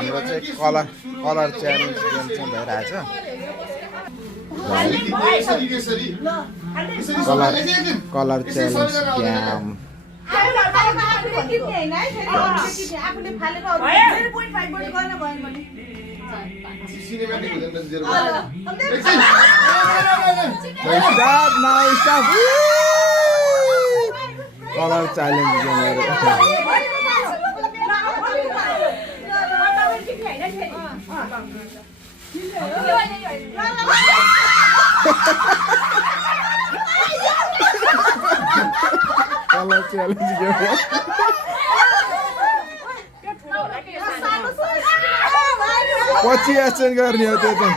हाम्रो चाहिँ colour challenge game चाहिँ भइरहेछ colour challenge game colour challenge game colour challenge game पछि एक्सचेन्ज गर्ने हो त्यो चाहिँ